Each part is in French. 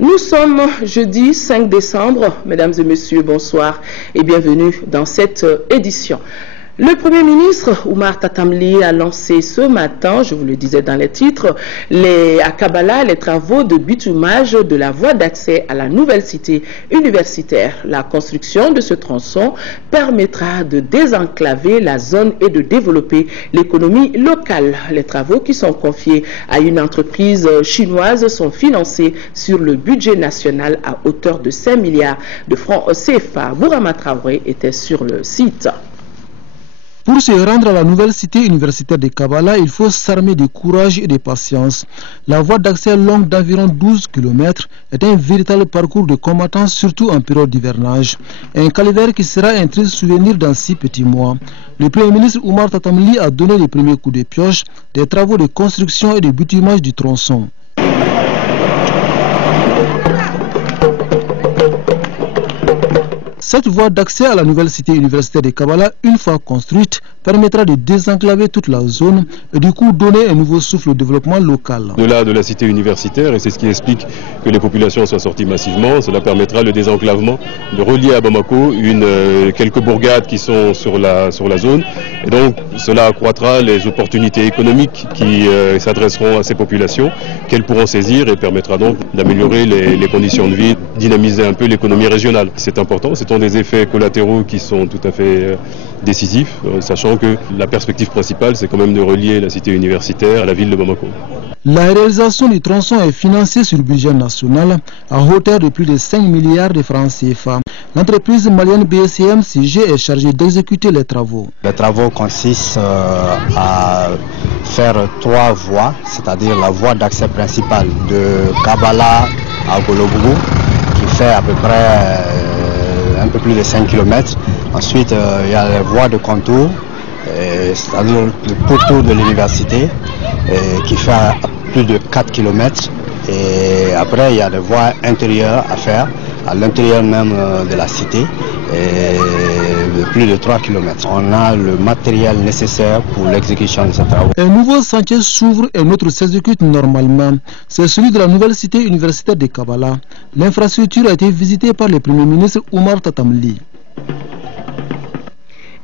Nous sommes jeudi 5 décembre. Mesdames et messieurs, bonsoir et bienvenue dans cette édition. Le Premier ministre Oumar Tatamli a lancé ce matin, je vous le disais dans les titres, à Kabala, les travaux de bitumage de la voie d'accès à la nouvelle cité universitaire. La construction de ce tronçon permettra de désenclaver la zone et de développer l'économie locale. Les travaux qui sont confiés à une entreprise chinoise sont financés sur le budget national à hauteur de 5 milliards de francs CFA. Bourama Traoré était sur le site. Pour se rendre à la nouvelle cité universitaire de Kabala, il faut s'armer de courage et de patience. La voie d'accès longue d'environ 12 km est un véritable parcours de combattants, surtout en période d'hivernage. Un calvaire qui sera un triste souvenir dans 6 petits mois. Le Premier ministre Oumar Tatamli a donné les premiers coups de pioche des travaux de construction et de bitumage du tronçon. Cette voie d'accès à la nouvelle cité universitaire de Kabala, une fois construite, permettra de désenclaver toute la zone et du coup donner un nouveau souffle au développement local. Au-delà de la cité universitaire, et c'est ce qui explique que les populations soient sorties massivement, cela permettra le désenclavement, de relier à Bamako quelques bourgades qui sont sur la zone. Et donc cela accroîtra les opportunités économiques qui s'adresseront à ces populations, qu'elles pourront saisir et permettra donc d'améliorer les conditions de vie, dynamiser un peu l'économie régionale. C'est important, ce sont des effets collatéraux qui sont tout à fait décisifs, sachant que la perspective principale, c'est quand même de relier la cité universitaire à la ville de Bamako. La réalisation du tronçon est financée sur le budget national à hauteur de plus de 5 milliards de francs CFA. L'entreprise malienne BSCM CG est chargée d'exécuter les travaux. Les travaux consistent à faire 3 voies, c'est-à-dire la voie d'accès principale de Kabala à Golobougou, qui fait à peu près un peu plus de 5 km. Ensuite, il y a les voies de contour, c'est-à-dire le pourtour de l'université, qui fait plus de 4 km. Et après, il y a des voies intérieures à faire, à l'intérieur même de la cité, de plus de 3 km. On a le matériel nécessaire pour l'exécution de ces travaux. Un nouveau sentier s'ouvre et notre s'exécute normalement. C'est celui de la nouvelle cité universitaire de Kabala. L'infrastructure a été visitée par le Premier ministre Oumar Tatamli.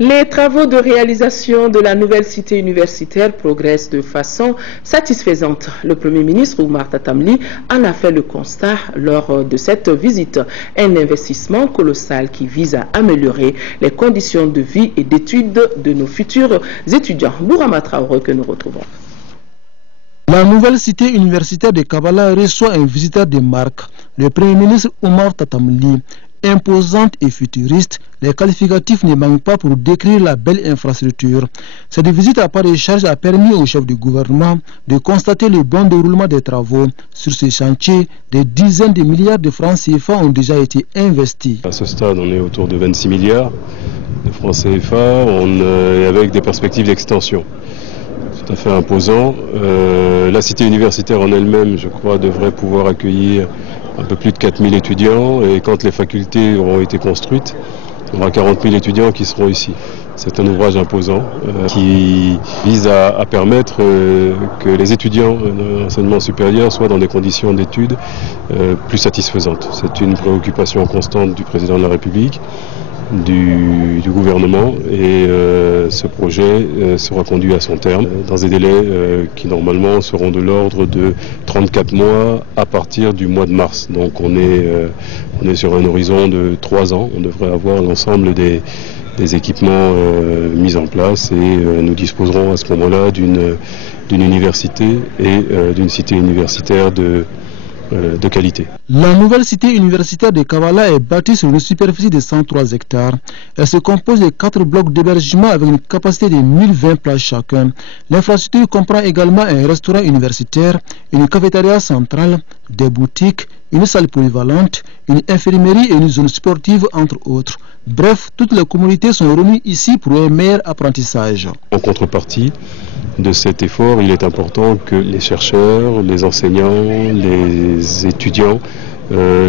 Les travaux de réalisation de la nouvelle cité universitaire progressent de façon satisfaisante. Le Premier ministre Oumar Tatamli en a fait le constat lors de cette visite. Un investissement colossal qui vise à améliorer les conditions de vie et d'études de nos futurs étudiants. Bourama Traoré que nous retrouvons. La nouvelle cité universitaire de Kabala reçoit un visiteur de marque, le Premier ministre Oumar Tatamli. Imposante et futuriste, les qualificatifs ne manquent pas pour décrire la belle infrastructure. Cette visite à part de charge a permis au chef du gouvernement de constater le bon déroulement des travaux. Sur ce chantier, des dizaines de milliards de francs CFA ont déjà été investis. À ce stade, on est autour de 26 milliards de francs CFA, avec des perspectives d'extension. Tout à fait imposant. La cité universitaire en elle-même, je crois, devrait pouvoir accueillir un peu plus de 4000 étudiants, et quand les facultés auront été construites, il y aura 40 000 étudiants qui seront ici. C'est un ouvrage imposant qui vise à permettre que les étudiants de l'enseignement supérieur soient dans des conditions d'études plus satisfaisantes. C'est une préoccupation constante du président de la République, du gouvernement, et ce projet sera conduit à son terme dans des délais qui normalement seront de l'ordre de 34 mois à partir du mois de mars. Donc on est sur un horizon de 3 ans. On devrait avoir l'ensemble des équipements mis en place, et nous disposerons à ce moment-là d'une université et d'une cité universitaire de qualité. La nouvelle cité universitaire de Kabala est bâtie sur une superficie de 103 hectares. Elle se compose de 4 blocs d'hébergement avec une capacité de 1020 places chacun. L'infrastructure comprend également un restaurant universitaire, une cafétéria centrale, des boutiques, une salle polyvalente, une infirmerie et une zone sportive, entre autres. Bref, toutes les communautés sont réunies ici pour un meilleur apprentissage. En contrepartie de cet effort, il est important que les chercheurs, les enseignants, les étudiants,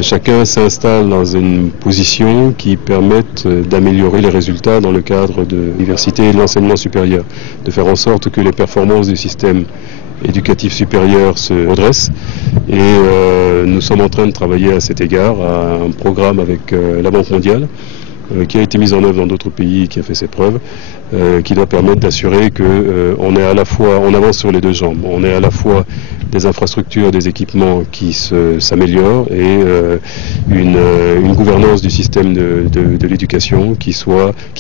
chacun s'installe dans une position qui permette d'améliorer les résultats dans le cadre de l'université et de l'enseignement supérieur, de faire en sorte que les performances du système éducatif supérieur se redressent et nous sommes en train de travailler à cet égard à un programme avec la Banque mondiale qui a été mis en œuvre dans d'autres pays, qui a fait ses preuves, qui doit permettre d'assurer qu'on est à la fois, on avance sur les deux jambes, on est à la fois des infrastructures, des équipements qui s'améliorent et une gouvernance du système de l'éducation qui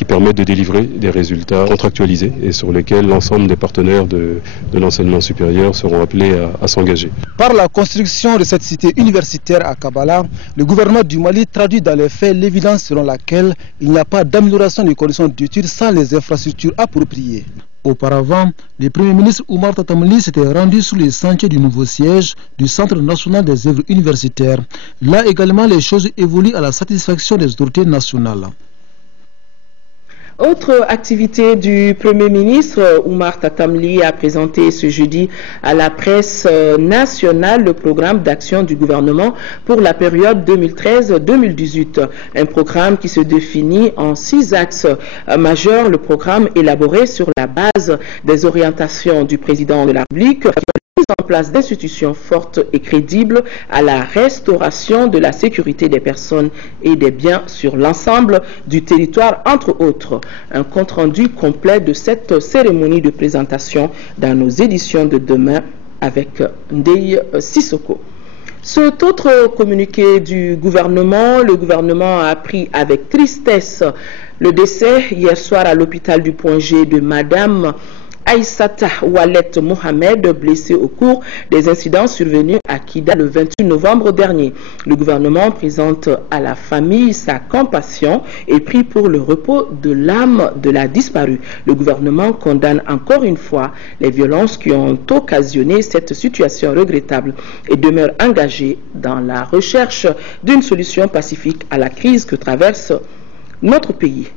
permette de délivrer des résultats contractualisés et sur lesquels l'ensemble des partenaires de l'enseignement supérieur seront appelés à s'engager. Par la construction de cette cité universitaire à Kabala, le gouvernement du Mali traduit dans les faits l'évidence selon laquelle il n'y a pas d'amélioration des conditions d'études sans les infrastructures appropriées. Auparavant, le Premier ministre Oumar Tatamli s'était rendu sur les sentiers du nouveau siège du Centre national des œuvres universitaires. Là également, les choses évoluent à la satisfaction des autorités nationales. Autre activité du Premier ministre, Oumar Tatamli a présenté ce jeudi à la presse nationale le programme d'action du gouvernement pour la période 2013-2018. Un programme qui se définit en 6 axes majeurs. Le programme élaboré sur la base des orientations du président de la République, en place d'institutions fortes et crédibles à la restauration de la sécurité des personnes et des biens sur l'ensemble du territoire, entre autres. Un compte-rendu complet de cette cérémonie de présentation dans nos éditions de demain avec Ndeye Sissoko. Cet autre communiqué du gouvernement, le gouvernement a appris avec tristesse le décès hier soir à l'hôpital du Point G de Madame Aïssata Oualet Mohamed, blessée au cours des incidents survenus à Kida le 28 novembre dernier. Le gouvernement présente à la famille sa compassion et prie pour le repos de l'âme de la disparue. Le gouvernement condamne encore une fois les violences qui ont occasionné cette situation regrettable et demeure engagé dans la recherche d'une solution pacifique à la crise que traverse notre pays.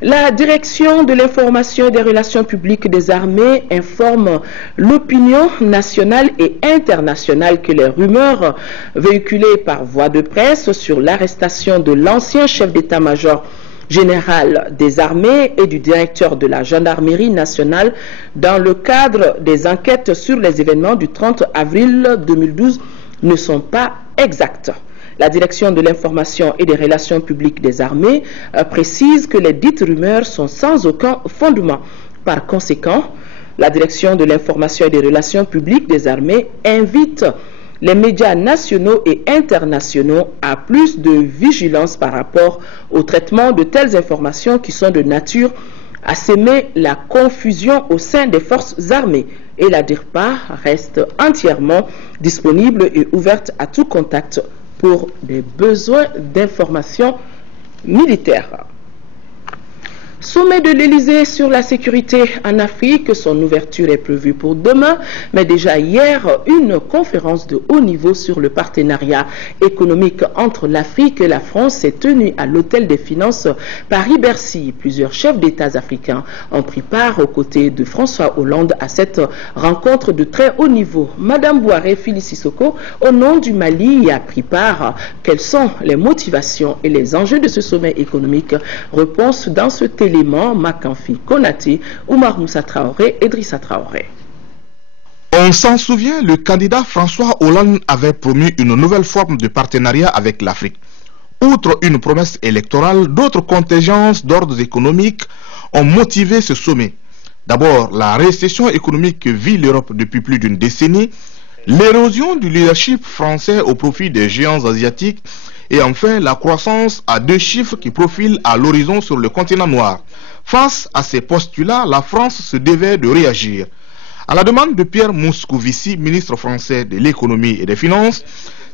La direction de l'information et des relations publiques des armées informe l'opinion nationale et internationale que les rumeurs véhiculées par voie de presse sur l'arrestation de l'ancien chef d'état-major général des armées et du directeur de la gendarmerie nationale dans le cadre des enquêtes sur les événements du 30 avril 2012 ne sont pas exactes. La direction de l'information et des relations publiques des armées précise que les dites rumeurs sont sans aucun fondement. Par conséquent, la direction de l'information et des relations publiques des armées invite les médias nationaux et internationaux à plus de vigilance par rapport au traitement de telles informations qui sont de nature à s'aimer la confusion au sein des forces armées. Et la DIRPA reste entièrement disponible et ouverte à tout contact pour des besoins d'information militaire. Sommet de l'Élysée sur la sécurité en Afrique, son ouverture est prévue pour demain, mais déjà hier, une conférence de haut niveau sur le partenariat économique entre l'Afrique et la France s'est tenue à l'Hôtel des Finances Paris-Bercy. Plusieurs chefs d'État africains ont pris part aux côtés de François Hollande à cette rencontre de très haut niveau. Madame Bouaré Fili Sissoko, au nom du Mali, y a pris part. Quelles sont les motivations et les enjeux de ce sommet économique? Réponse dans ce élément, Makanfi Konaté, Oumar Moussa Traoré, Idrissa Traoré. On s'en souvient, le candidat François Hollande avait promis une nouvelle forme de partenariat avec l'Afrique. Outre une promesse électorale, d'autres contingences d'ordre économique ont motivé ce sommet. D'abord, la récession économique que vit l'Europe depuis plus d'une décennie, l'érosion du leadership français au profit des géants asiatiques, et enfin la croissance à 2 chiffres qui profile à l'horizon sur le continent noir. Face à ces postulats, la France se devait de réagir. À la demande de Pierre Moscovici, ministre français de l'économie et des finances,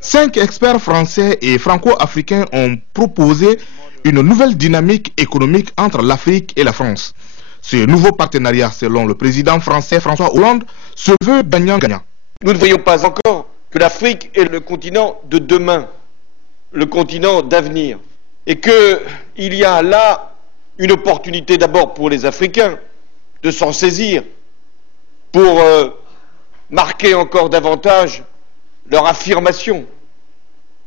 5 experts français et franco-africains ont proposé une nouvelle dynamique économique entre l'Afrique et la France. Ce nouveau partenariat, selon le président français François Hollande, se veut gagnant-gagnant. Nous ne voyons pas encore que l'Afrique est le continent de demain, le continent d'avenir, et qu'il y a là une opportunité d'abord pour les Africains de s'en saisir, pour marquer encore davantage leur affirmation,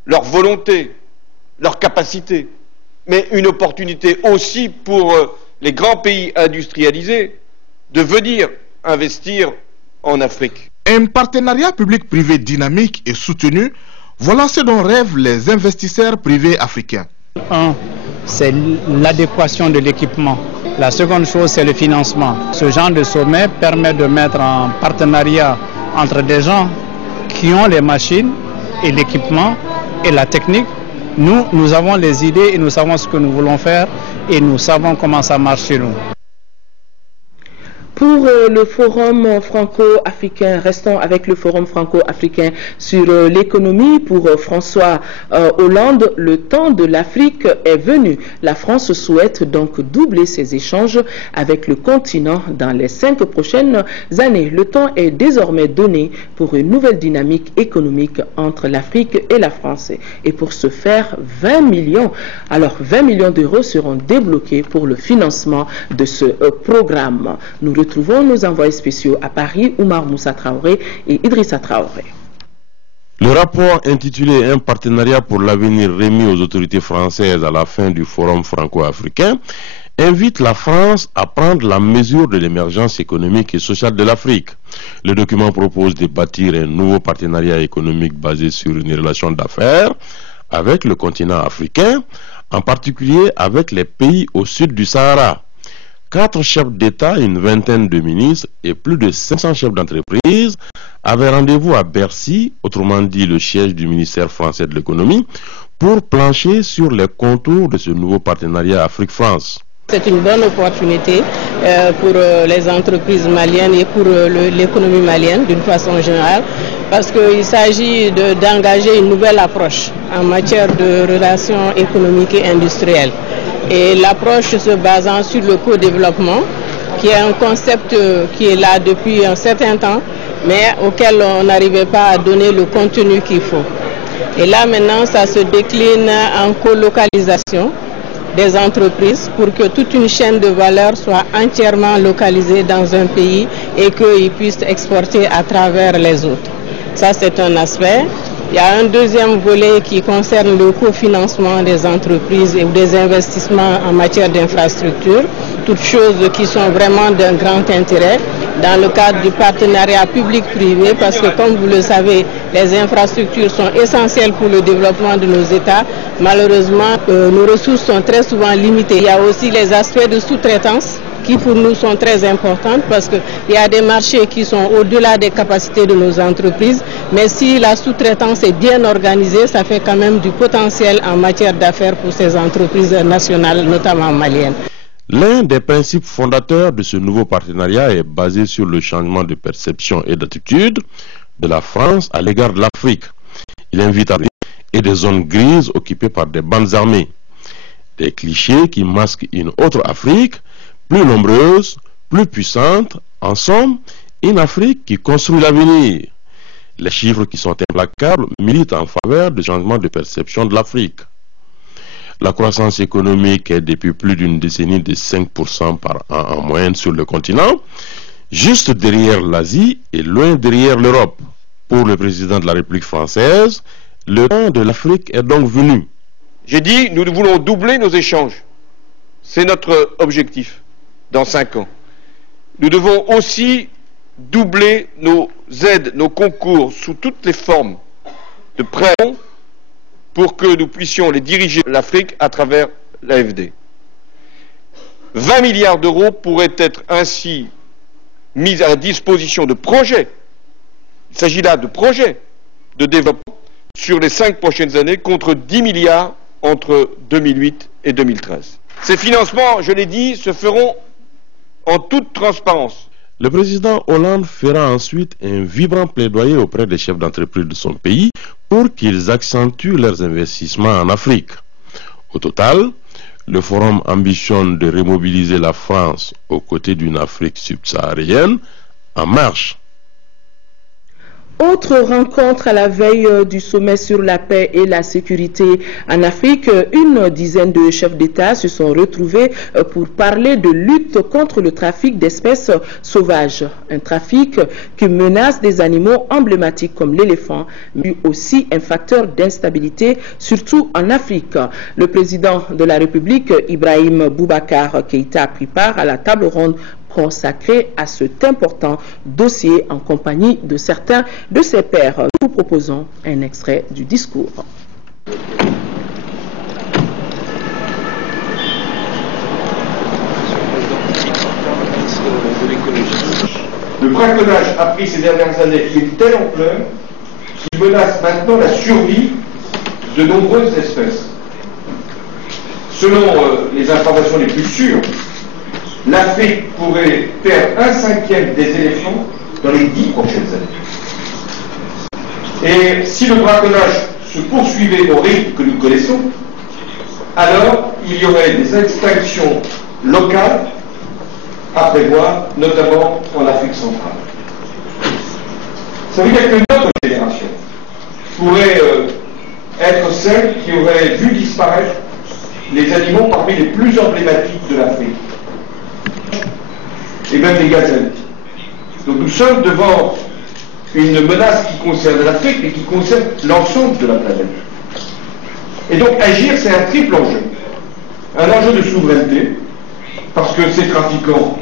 leur volonté, leur capacité, mais une opportunité aussi pour les grands pays industrialisés de venir investir en Afrique. Un partenariat public-privé dynamique et soutenu Voilà ce dont rêvent les investisseurs privés africains. Un, c'est l'adéquation de l'équipement. La seconde chose, c'est le financement. Ce genre de sommet permet de mettre en partenariat entre des gens qui ont les machines et l'équipement et la technique. Nous avons les idées et nous savons ce que nous voulons faire et nous savons comment ça marche chez nous. Pour le forum franco-africain, restons avec le forum franco-africain sur l'économie. Pour François Hollande, le temps de l'Afrique est venu. La France souhaite donc doubler ses échanges avec le continent dans les 5 prochaines années. Le temps est désormais donné pour une nouvelle dynamique économique entre l'Afrique et la France. Et pour ce faire, 20 millions d'euros seront débloqués pour le financement de ce programme. Nous retrouvons nos envoyés spéciaux à Paris, Oumar Moussa Traoré et Idrissa Traoré. Le rapport intitulé « Un partenariat pour l'avenir » remis aux autorités françaises à la fin du forum franco-africain invite la France à prendre la mesure de l'émergence économique et sociale de l'Afrique. Le document propose de bâtir un nouveau partenariat économique basé sur une relation d'affaires avec le continent africain, en particulier avec les pays au sud du Sahara. 4 chefs d'État, une vingtaine de ministres et plus de 500 chefs d'entreprise avaient rendez-vous à Bercy, autrement dit le siège du ministère français de l'économie, pour plancher sur les contours de ce nouveau partenariat Afrique-France. C'est une bonne opportunité pour les entreprises maliennes et pour l'économie malienne d'une façon générale, parce qu'il s'agit d'engager une nouvelle approche en matière de relations économiques et industrielles. Et l'approche se basant sur le co-développement, qui est un concept qui est là depuis un certain temps, mais auquel on n'arrivait pas à donner le contenu qu'il faut. Et là maintenant, ça se décline en colocalisation des entreprises pour que toute une chaîne de valeur soit entièrement localisée dans un pays et qu'ils puissent exporter à travers les autres. Ça, c'est un aspect. Il y a un deuxième volet qui concerne le cofinancement des entreprises et des investissements en matière d'infrastructure, toutes choses qui sont vraiment d'un grand intérêt dans le cadre du partenariat public-privé, parce que comme vous le savez, les infrastructures sont essentielles pour le développement de nos États. Malheureusement, nos ressources sont très souvent limitées. Il y a aussi les aspects de sous-traitance qui pour nous sont très importantes, parce qu'il y a des marchés qui sont au-delà des capacités de nos entreprises, mais si la sous-traitance est bien organisée, ça fait quand même du potentiel en matière d'affaires pour ces entreprises nationales, notamment maliennes. L'un des principes fondateurs de ce nouveau partenariat est basé sur le changement de perception et d'attitude de la France à l'égard de l'Afrique. Il invite à et des zones grises occupées par des bandes armées, des clichés qui masquent une autre Afrique, plus nombreuse, plus puissante, en somme, une Afrique qui construit l'avenir. Les chiffres qui sont implacables militent en faveur du changement de perception de l'Afrique. La croissance économique est depuis plus d'une décennie de 5% par an en moyenne sur le continent, juste derrière l'Asie et loin derrière l'Europe. Pour le président de la République française, le temps de l'Afrique est donc venu. J'ai dit, nous voulons doubler nos échanges. C'est notre objectif dans 5 ans. Nous devons aussi doubler nos aides, nos concours sous toutes les formes de prêts pour que nous puissions les diriger l'Afrique à travers l'AFD. 20 milliards d'euros pourraient être ainsi mis à la disposition de projets. Il s'agit là de projets de développement sur les 5 prochaines années contre 10 milliards entre 2008 et 2013. Ces financements, je l'ai dit, se feront en toute transparence. Le président Hollande fera ensuite un vibrant plaidoyer auprès des chefs d'entreprise de son pays pour qu'ils accentuent leurs investissements en Afrique. Au total, le forum ambitionne de remobiliser la France aux côtés d'une Afrique subsaharienne en marche. Autre rencontre à la veille du sommet sur la paix et la sécurité en Afrique. Une dizaine de chefs d'État se sont retrouvés pour parler de lutte contre le trafic d'espèces sauvages. Un trafic qui menace des animaux emblématiques comme l'éléphant, mais aussi un facteur d'instabilité, surtout en Afrique. Le président de la République, Ibrahim Boubacar Keïta, a pris part à la table ronde consacré à cet important dossier en compagnie de certains de ses pairs. Nous vous proposons un extrait du discours. Le braconnage a pris ces dernières années une telle ampleur qu'il menace maintenant la survie de nombreuses espèces. Selon les informations les plus sûres, l'Afrique pourrait perdre 1/5 des éléphants dans les 10 prochaines années. Et si le braconnage se poursuivait au rythme que nous connaissons, alors il y aurait des extinctions locales à prévoir, notamment en Afrique centrale. Ça veut dire que notre génération pourrait être celle qui aurait vu disparaître les animaux parmi les plus emblématiques de l'Afrique, et même les gazelles. Donc nous sommes devant une menace qui concerne l'Afrique, mais qui concerne l'ensemble de la planète. Et donc agir, c'est un triple enjeu. Un enjeu de souveraineté, parce que ces trafiquants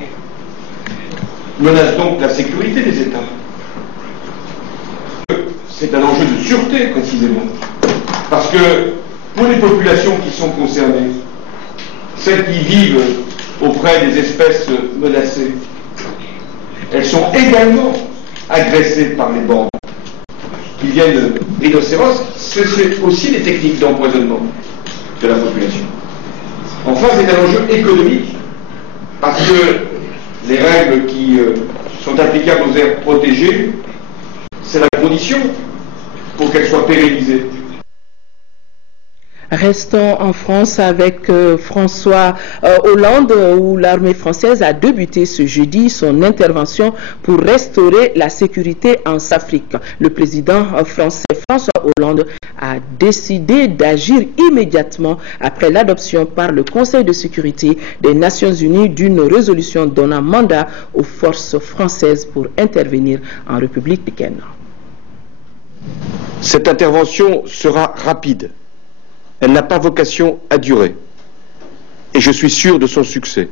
menacent donc la sécurité des États. C'est un enjeu de sûreté, précisément. Parce que pour les populations qui sont concernées, celles qui vivent auprès des espèces menacées, elles sont également agressées par les bandes qui viennent de rhinocéros. C'est aussi des techniques d'empoisonnement de la population. Enfin, c'est un enjeu économique, parce que les règles qui sont applicables aux aires protégées, c'est la condition pour qu'elles soient pérennisées. Restons en France avec François Hollande, où l'armée française a débuté ce jeudi son intervention pour restaurer la sécurité en Afrique. Le président français François Hollande a décidé d'agir immédiatement après l'adoption par le Conseil de sécurité des Nations Unies d'une résolution donnant mandat aux forces françaises pour intervenir en République du Kenya. Cette intervention sera rapide. Elle n'a pas vocation à durer. Et je suis sûr de son succès.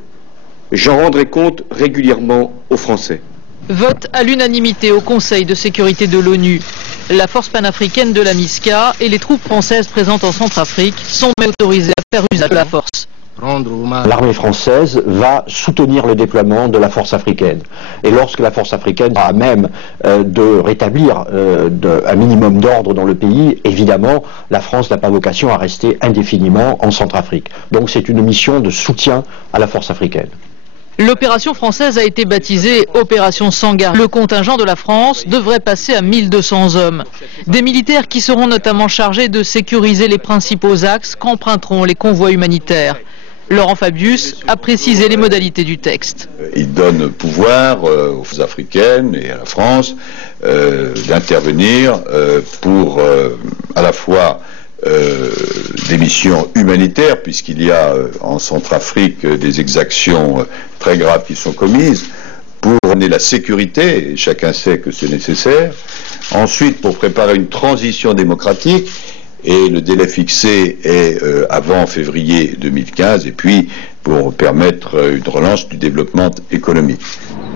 J'en rendrai compte régulièrement aux Français. Vote à l'unanimité au Conseil de sécurité de l'ONU. La force panafricaine de la MISCA et les troupes françaises présentes en Centrafrique sont autorisées à faire usage de la force. L'armée française va soutenir le déploiement de la force africaine. Et lorsque la force africaine sera à même de rétablir un minimum d'ordre dans le pays, évidemment, la France n'a pas vocation à rester indéfiniment en Centrafrique. Donc c'est une mission de soutien à la force africaine. L'opération française a été baptisée Opération Sangaré. Le contingent de la France devrait passer à 1200 hommes. Des militaires qui seront notamment chargés de sécuriser les principaux axes qu'emprunteront les convois humanitaires. Laurent Fabius a précisé les modalités du texte. Il donne pouvoir aux forces africaines et à la France d'intervenir pour à la fois des missions humanitaires, puisqu'il y a en Centrafrique des exactions très graves qui sont commises, pour amener la sécurité, et chacun sait que c'est nécessaire, ensuite pour préparer une transition démocratique, et le délai fixé est avant février 2015, et puis pour permettre une relance du développement économique.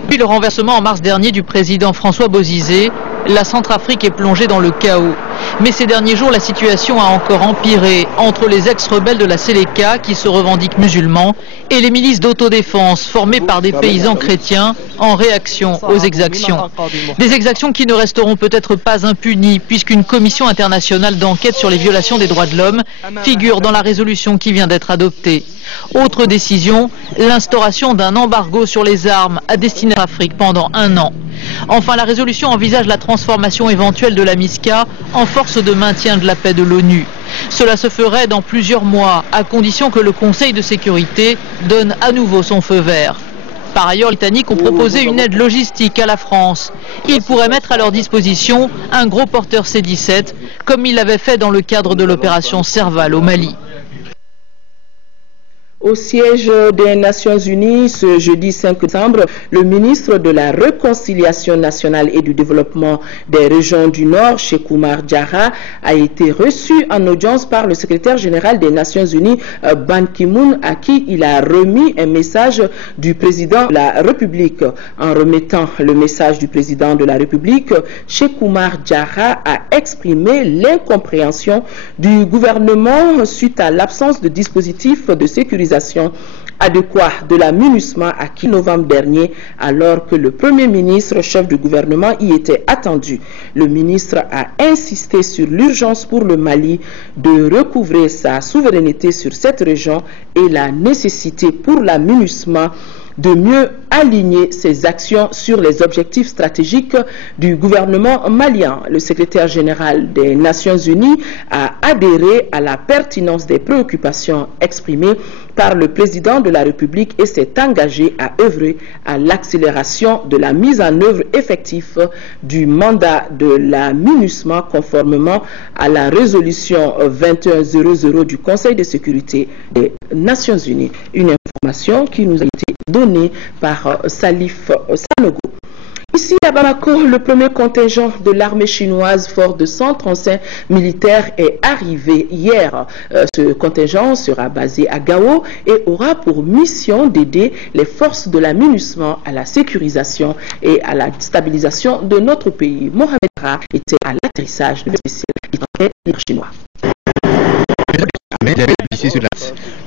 Depuis le renversement en mars dernier du président François Bozizé, la Centrafrique est plongée dans le chaos. Mais ces derniers jours, la situation a encore empiré entre les ex-rebelles de la Séléka qui se revendiquent musulmans et les milices d'autodéfense formées par des paysans chrétiens en réaction aux exactions. Des exactions qui ne resteront peut-être pas impunies puisqu'une commission internationale d'enquête sur les violations des droits de l'homme figure dans la résolution qui vient d'être adoptée. Autre décision, l'instauration d'un embargo sur les armes à destination de l'Afrique pendant 1 an. Enfin, la résolution envisage la transformation éventuelle de la MISCA en force de maintien de la paix de l'ONU. Cela se ferait dans plusieurs mois, à condition que le Conseil de sécurité donne à nouveau son feu vert. Par ailleurs, les Britanniques ont proposé une aide logistique à la France. Ils pourraient mettre à leur disposition un gros porteur C-17, comme ils l'avaient fait dans le cadre de l'opération Serval au Mali. Au siège des Nations Unies, ce jeudi 5 décembre, le ministre de la Réconciliation nationale et du développement des régions du Nord, Cheikh Oumar Diarra, a été reçu en audience par le secrétaire général des Nations Unies, Ban Ki-moon, à qui il a remis un message du président de la République. En remettant le message du président de la République, Cheikh Oumar Diarra a exprimé l'incompréhension du gouvernement suite à l'absence de dispositifs de sécurisation adéquat de la MINUSMA acquis novembre dernier, alors que le Premier ministre, chef du gouvernement, y était attendu. Le ministre a insisté sur l'urgence pour le Mali de recouvrer sa souveraineté sur cette région et la nécessité pour la MINUSMA de mieux aligner ses actions sur les objectifs stratégiques du gouvernement malien. Le secrétaire général des Nations Unies a adhéré à la pertinence des préoccupations exprimées par le président de la République et s'est engagé à œuvrer à l'accélération de la mise en œuvre effective du mandat de la MINUSMA conformément à la résolution 2100 du Conseil de sécurité des Nations Unies. Une information qui nous a été donnée par Salif Sanogo. Ici à Bamako, le premier contingent de l'armée chinoise fort de 135 militaires est arrivé hier. Ce contingent sera basé à Gao et aura pour mission d'aider les forces de la MINUSMA à la sécurisation et à la stabilisation de notre pays. Mohamed Ra était à l'atterrissage de spécial chinois.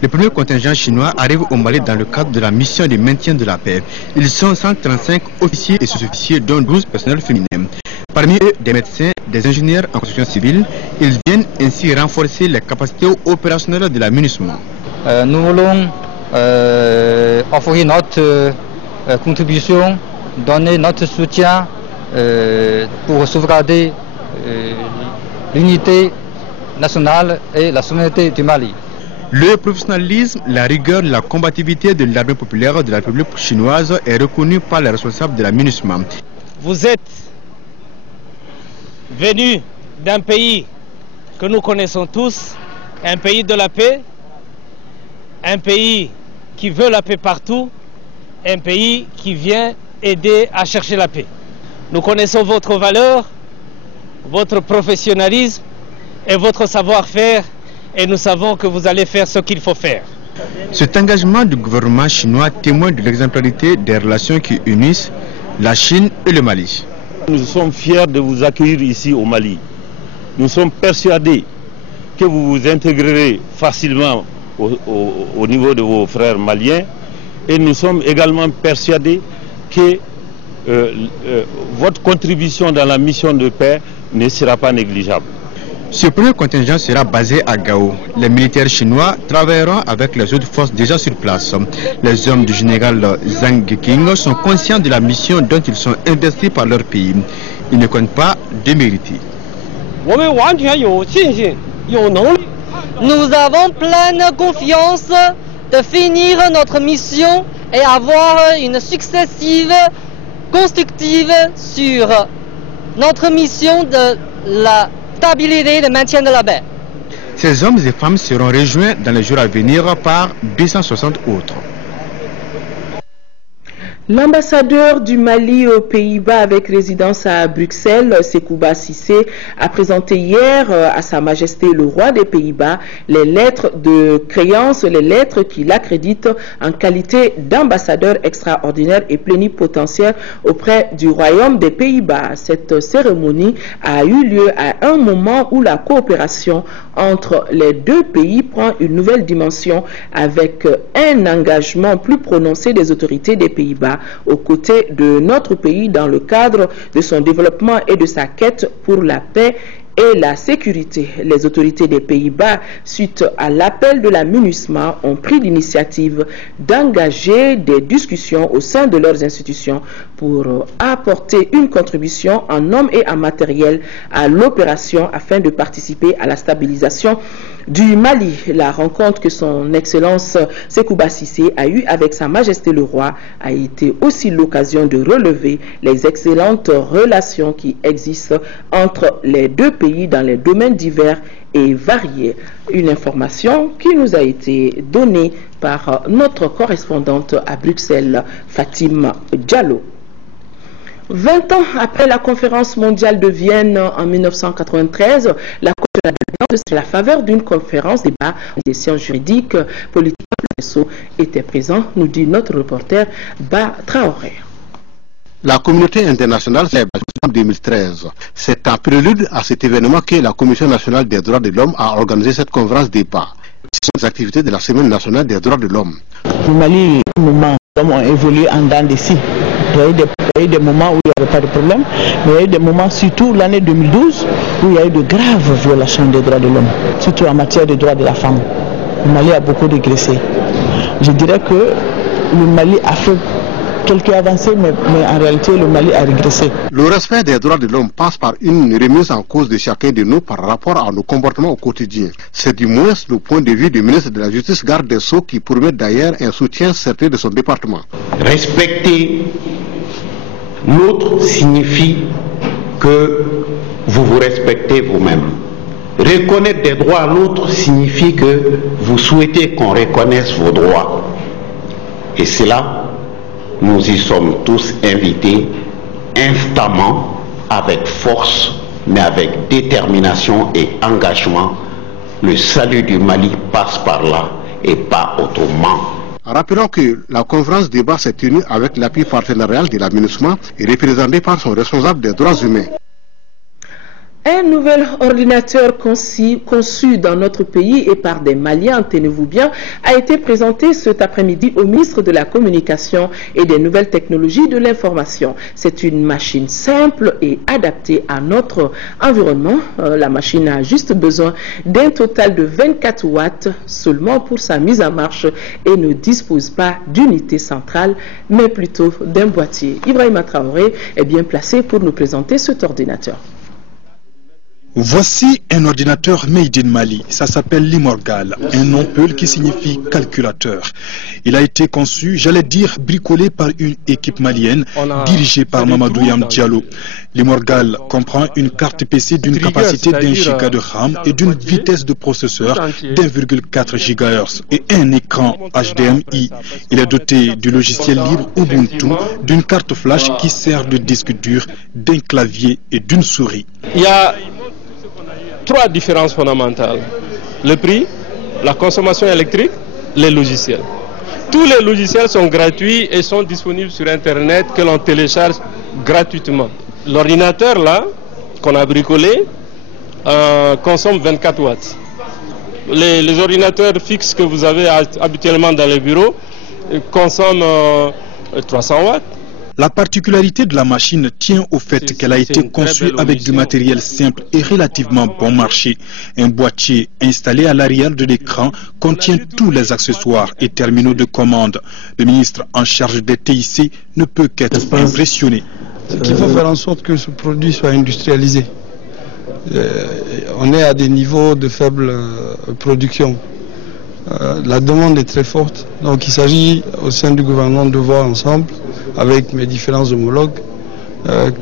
Le premier contingent chinois arrive au Mali dans le cadre de la mission de maintien de la paix. Ils sont 135 officiers et sous-officiers, dont 12 personnels féminins. Parmi eux, des médecins, des ingénieurs en construction civile. Ils viennent ainsi renforcer les capacités opérationnelles de la MINUSMA. Nous voulons offrir notre contribution, donner notre soutien pour sauvegarder l'unité nationale et la souveraineté du Mali. Le professionnalisme, la rigueur, la combativité de l'armée populaire de la République chinoise est reconnue par les responsables de la MINUSMA. Vous êtes venus d'un pays que nous connaissons tous, un pays de la paix, un pays qui veut la paix partout, un pays qui vient aider à chercher la paix. Nous connaissons votre valeur, votre professionnalisme et votre savoir-faire, et nous savons que vous allez faire ce qu'il faut faire. Cet engagement du gouvernement chinois témoigne de l'exemplarité des relations qui unissent la Chine et le Mali. Nous sommes fiers de vous accueillir ici au Mali. Nous sommes persuadés que vous vous intégrerez facilement au niveau de vos frères maliens, et nous sommes également persuadés que votre contribution dans la mission de paix ne sera pas négligeable. Ce premier contingent sera basé à Gao. Les militaires chinois travailleront avec les autres forces déjà sur place. Les hommes du général Zhang Geqing sont conscients de la mission dont ils sont investis par leur pays. Ils ne comptent pas démériter. Nous avons pleine confiance de finir notre mission et avoir une successive constructive sur notre mission de la stabilité et le maintien de la paix. Ces hommes et femmes seront rejoints dans les jours à venir par 260 autres. L'ambassadeur du Mali aux Pays-Bas avec résidence à Bruxelles, Sekouba Cissé, a présenté hier à Sa Majesté le roi des Pays-Bas les lettres de créance, les lettres qui l'accréditent en qualité d'ambassadeur extraordinaire et plénipotentiaire auprès du Royaume des Pays-Bas. Cette cérémonie a eu lieu à un moment où la coopération entre les deux pays prend une nouvelle dimension avec un engagement plus prononcé des autorités des Pays-Bas aux côtés de notre pays dans le cadre de son développement et de sa quête pour la paix et la sécurité. Les autorités des Pays-Bas, suite à l'appel de la MINUSMA, ont pris l'initiative d'engager des discussions au sein de leurs institutions pour apporter une contribution en hommes et en matériel à l'opération afin de participer à la stabilisation du Mali. La rencontre que son Excellence Sekouba Cissé a eue avec Sa Majesté le Roi a été aussi l'occasion de relever les excellentes relations qui existent entre les deux pays dans les domaines divers et variés. Une information qui nous a été donnée par notre correspondante à Bruxelles, Fatim Diallo. 20 ans après la conférence mondiale de Vienne en 1993, la Côte de la la faveur d'une conférence débat des sciences juridiques, politiques, était présent, nous dit notre reporter Ba Traoré. La communauté internationale s'est bâtie en 2013. C'est en prélude à cet événement que la Commission nationale des droits de l'homme a organisé cette conférence débat. Ce sont les activités de la Semaine nationale des droits de l'homme. Au Mali, les moments ont évolué en dents de scie. Il y a eu des moments où il n'y avait pas de problème, mais il y a eu des moments, surtout l'année 2012, où il y a eu de graves violations des droits de l'homme, surtout en matière de droits de la femme. Le Mali a beaucoup régressé. Je dirais que le Mali a fait quelques avancées, mais en réalité, le Mali a régressé. Le respect des droits de l'homme passe par une remise en cause de chacun de nous par rapport à nos comportements au quotidien. C'est du moins le point de vue du ministre de la Justice, garde des Sceaux, qui promet d'ailleurs un soutien certain de son département. Respecter l'autre signifie que vous vous respectez vous-même. Reconnaître des droits à l'autre signifie que vous souhaitez qu'on reconnaisse vos droits. Et c'est là, nous y sommes tous invités instamment, avec force, mais avec détermination et engagement. Le salut du Mali passe par là et pas autrement. Rappelons que la conférence débat s'est tenue avec l'appui partenarial de l'aménagement et représenté par son responsable des droits humains. Un nouvel ordinateur conçu dans notre pays et par des Maliens, tenez-vous bien, a été présenté cet après-midi au ministre de la Communication et des Nouvelles Technologies de l'Information. C'est une machine simple et adaptée à notre environnement. La machine a juste besoin d'un total de 24 watts seulement pour sa mise en marche et ne dispose pas d'unité centrale, mais plutôt d'un boîtier. Ibrahima Traoré est bien placé pour nous présenter cet ordinateur. Voici un ordinateur made in Mali, ça s'appelle Limorgal, un nom peul qui signifie calculateur. Il a été conçu, j'allais dire bricolé par une équipe malienne dirigée par Mamadou Yam Diallo. Limorgal comprend une carte PC d'une capacité d'1 Go de RAM et d'une vitesse de processeur d'1,4 GHz et un écran HDMI. Il est doté du logiciel libre Ubuntu, d'une carte flash qui sert de disque dur, d'un clavier et d'une souris. Il y a 3 différences fondamentales. Le prix, la consommation électrique, les logiciels. Tous les logiciels sont gratuits et sont disponibles sur Internet que l'on télécharge gratuitement. L'ordinateur là, qu'on a bricolé, consomme 24 watts. Les ordinateurs fixes que vous avez habituellement dans les bureaux consomment 300 watts. La particularité de la machine tient au fait qu'elle a été conçue avec du matériel simple et relativement bon marché. Un boîtier installé à l'arrière de l'écran contient tous les accessoires et terminaux de commande. Le ministre en charge des TIC ne peut qu'être impressionné. C'est qu'il faut faire en sorte que ce produit soit industrialisé. On est à des niveaux de faible production. La demande est très forte, donc il s'agit au sein du gouvernement de voir ensemble, avec mes différents homologues,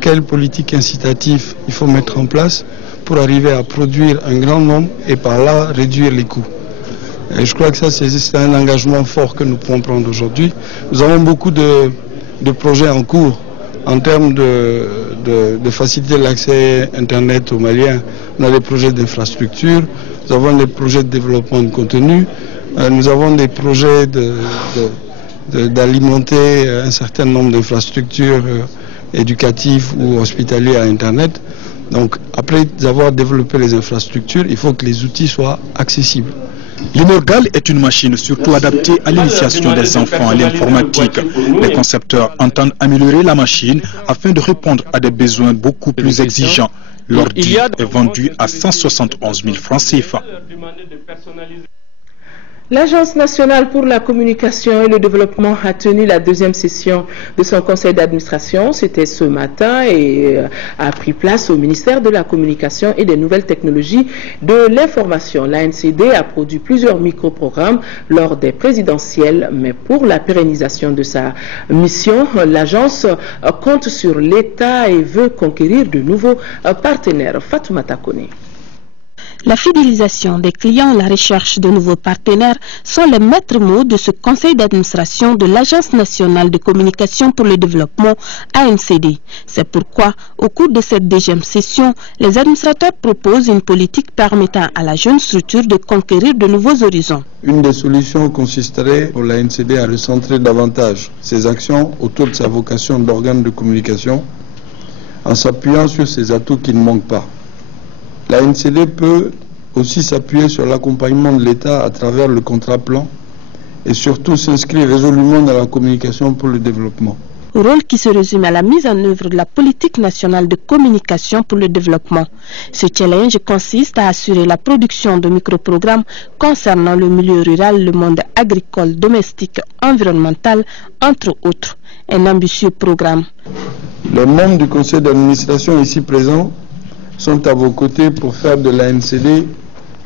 quelle politique incitative il faut mettre en place pour arriver à produire un grand nombre et par là réduire les coûts. Et je crois que ça c'est un engagement fort que nous pouvons prendre aujourd'hui. Nous avons beaucoup de projets en cours en termes de faciliter l'accès Internet aux Maliens. On a des projets d'infrastructure, nous avons des projets de développement de contenu, nous avons des projets d'alimenter un certain nombre d'infrastructures éducatives ou hospitalières à Internet. Donc après avoir développé les infrastructures, il faut que les outils soient accessibles. Limorgal est une machine surtout adaptée à l'initiation des enfants à l'informatique. Les concepteurs entendent améliorer la machine afin de répondre à des besoins beaucoup plus exigeants. L'ordi est vendu à 171 000 francs CFA. L'Agence nationale pour la communication et le développement a tenu la deuxième session de son conseil d'administration. C'était ce matin et a pris place au ministère de la Communication et des Nouvelles Technologies de l'Information. L'ANCD a produit plusieurs micro-programmes lors des présidentielles, mais pour la pérennisation de sa mission, l'agence compte sur l'État et veut conquérir de nouveaux partenaires. Fatoumata Kone. La fidélisation des clients et la recherche de nouveaux partenaires sont les maîtres mots de ce conseil d'administration de l'Agence nationale de communication pour le développement ANCD. C'est pourquoi, au cours de cette deuxième session, les administrateurs proposent une politique permettant à la jeune structure de conquérir de nouveaux horizons. Une des solutions consisterait pour l'ANCD à recentrer davantage ses actions autour de sa vocation d'organe de communication en s'appuyant sur ses atouts qui ne manquent pas. La NCD peut aussi s'appuyer sur l'accompagnement de l'État à travers le contrat-plan et surtout s'inscrire résolument dans la communication pour le développement. Rôle qui se résume à la mise en œuvre de la politique nationale de communication pour le développement. Ce challenge consiste à assurer la production de microprogrammes concernant le milieu rural, le monde agricole, domestique, environnemental, entre autres. Un ambitieux programme. Les membres du conseil d'administration ici présents sont à vos côtés pour faire de la NCD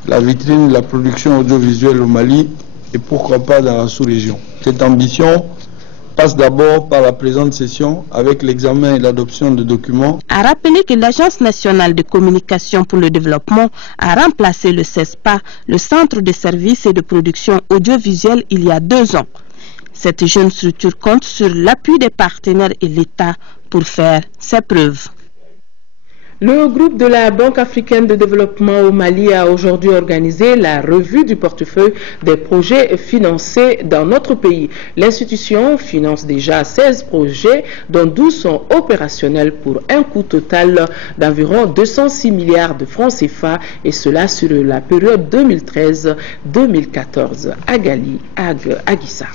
la vitrine de la production audiovisuelle au Mali et pourquoi pas dans la sous-région. Cette ambition passe d'abord par la présente session avec l'examen et l'adoption de documents. A rappeler que l'Agence nationale de communication pour le développement a remplacé le CESPA, le Centre de services et de production audiovisuelle, il y a 2 ans. Cette jeune structure compte sur l'appui des partenaires et l'État pour faire ses preuves. Le groupe de la Banque africaine de développement au Mali a aujourd'hui organisé la revue du portefeuille des projets financés dans notre pays. L'institution finance déjà 16 projets, dont 12 sont opérationnels pour un coût total d'environ 206 milliards de francs CFA, et cela sur la période 2013-2014. Agali Aguissa.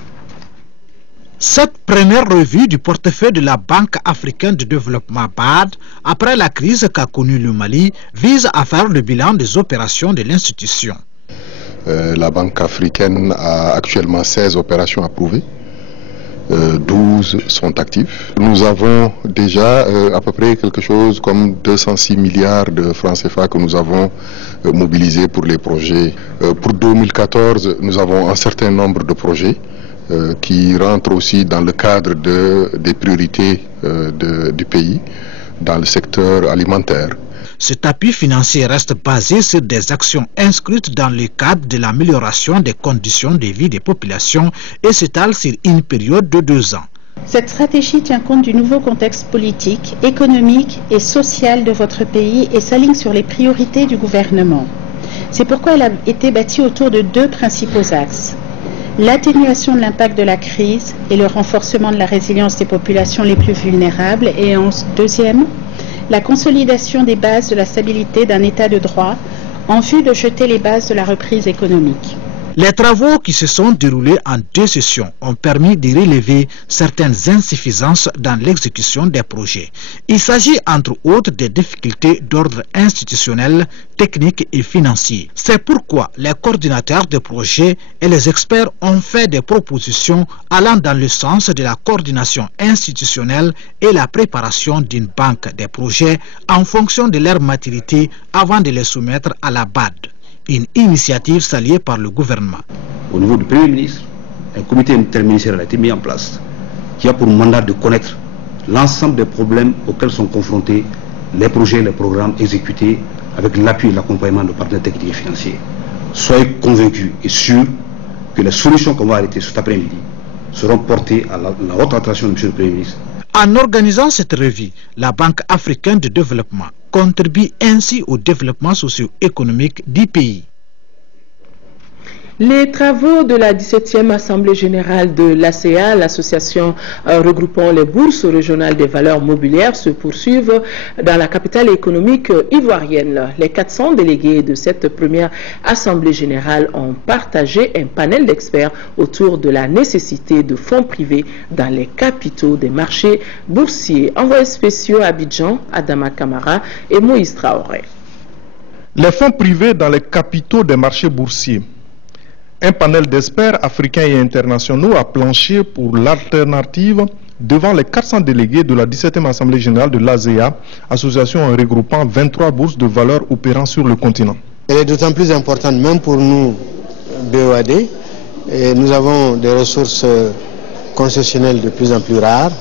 Cette première revue du portefeuille de la Banque africaine de développement BAD, après la crise qu'a connue le Mali, vise à faire le bilan des opérations de l'institution. La Banque africaine a actuellement 16 opérations approuvées, 12 sont actives. Nous avons déjà à peu près quelque chose comme 206 milliards de francs CFA que nous avons mobilisés pour les projets. Pour 2014, nous avons un certain nombre de projets qui rentrent aussi dans le cadre des priorités du pays, dans le secteur alimentaire. Cet appui financier reste basé sur des actions inscrites dans le cadre de l'amélioration des conditions de vie des populations et s'étale sur une période de 2 ans. Cette stratégie tient compte du nouveau contexte politique, économique et social de votre pays et s'aligne sur les priorités du gouvernement. C'est pourquoi elle a été bâtie autour de 2 principaux axes. L'atténuation de l'impact de la crise et le renforcement de la résilience des populations les plus vulnérables, et en deuxième, la consolidation des bases de la stabilité d'un état de droit en vue de jeter les bases de la reprise économique. Les travaux qui se sont déroulés en 2 sessions ont permis de relever certaines insuffisances dans l'exécution des projets. Il s'agit entre autres des difficultés d'ordre institutionnel, technique et financier. C'est pourquoi les coordinateurs de projets et les experts ont fait des propositions allant dans le sens de la coordination institutionnelle et la préparation d'une banque des projets en fonction de leur maturité avant de les soumettre à la BAD. Une initiative saluée par le gouvernement. Au niveau du Premier ministre, un comité interministériel a été mis en place qui a pour mandat de connaître l'ensemble des problèmes auxquels sont confrontés les projets et les programmes exécutés avec l'appui et l'accompagnement de partenaires techniques et financiers. Soyez convaincus et sûrs que les solutions qu'on va arrêter cet après-midi seront portées à la haute attention de M. le Premier ministre. En organisant cette revue, la Banque africaine de développement contribue ainsi au développement socio-économique du pays. Les travaux de la 17e Assemblée générale de l'ACA, l'association regroupant les bourses régionales des valeurs mobilières, se poursuivent dans la capitale économique ivoirienne. Les 400 délégués de cette première Assemblée générale ont partagé un panel d'experts autour de la nécessité de fonds privés dans les capitaux des marchés boursiers. Envoyés spéciaux à Abidjan, Adama Kamara et Moïse Traoré. Les fonds privés dans les capitaux des marchés boursiers. Un panel d'experts africains et internationaux a planché pour l'alternative devant les 400 délégués de la 17e Assemblée générale de l'ASEA, association regroupant 23 bourses de valeur opérant sur le continent. Elle est d'autant plus importante même pour nous, BOAD. Et nous avons des ressources concessionnelles de plus en plus rares,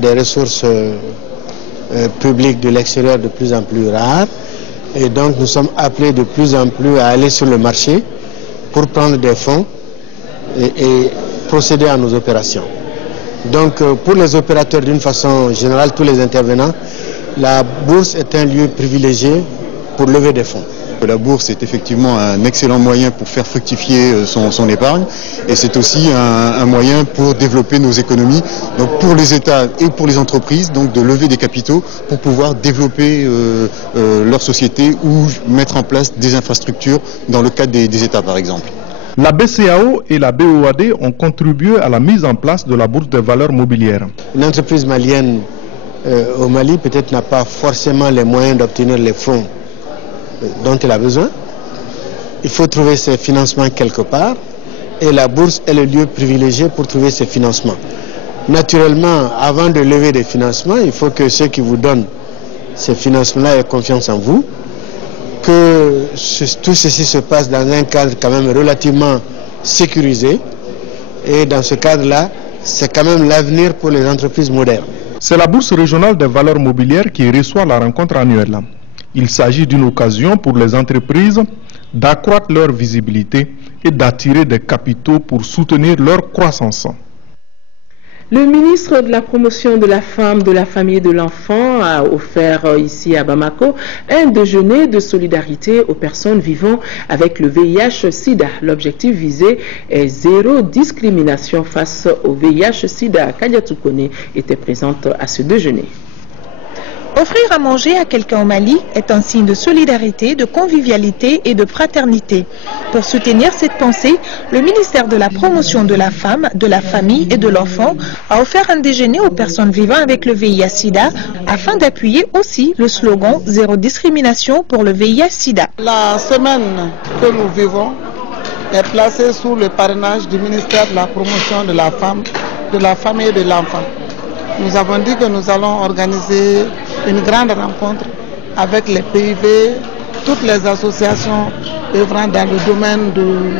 des ressources publiques de l'extérieur de plus en plus rares. Et donc nous sommes appelés de plus en plus à aller sur le marché pour prendre des fonds et procéder à nos opérations. Donc pour les opérateurs d'une façon générale, tous les intervenants, la bourse est un lieu privilégié pour lever des fonds. La bourse est effectivement un excellent moyen pour faire fructifier son épargne et c'est aussi un moyen pour développer nos économies, donc pour les États et pour les entreprises, donc de lever des capitaux pour pouvoir développer leur société ou mettre en place des infrastructures dans le cadre des États par exemple. La BCAO et la BOAD ont contribué à la mise en place de la bourse des valeurs mobilières. Une entreprise malienne au Mali peut-être n'a pas forcément les moyens d'obtenir les fonds dont elle a besoin. Il faut trouver ses financements quelque part et la bourse est le lieu privilégié pour trouver ces financements. Naturellement, avant de lever des financements, il faut que ceux qui vous donnent ces financements-là aient confiance en vous, que tout ceci se passe dans un cadre quand même relativement sécurisé et dans ce cadre-là, c'est quand même l'avenir pour les entreprises modernes. C'est la bourse régionale des valeurs mobilières qui reçoit la rencontre annuelle. Il s'agit d'une occasion pour les entreprises d'accroître leur visibilité et d'attirer des capitaux pour soutenir leur croissance. Le ministre de la Promotion de la Femme, de la Famille et de l'Enfant a offert ici à Bamako un déjeuner de solidarité aux personnes vivant avec le VIH-Sida. L'objectif visé est zéro discrimination face au VIH-Sida. Kadia Toukone était présente à ce déjeuner. Offrir à manger à quelqu'un au Mali est un signe de solidarité, de convivialité et de fraternité. Pour soutenir cette pensée, le ministère de la Promotion de la Femme, de la Famille et de l'Enfant a offert un déjeuner aux personnes vivant avec le VIH-Sida afin d'appuyer aussi le slogan « Zéro discrimination pour le VIH-Sida ». La semaine que nous vivons est placée sous le parrainage du ministère de la Promotion de la Femme, de la Famille et de l'Enfant. Nous avons dit que nous allons organiser une grande rencontre avec les PIV, toutes les associations œuvrant dans le domaine de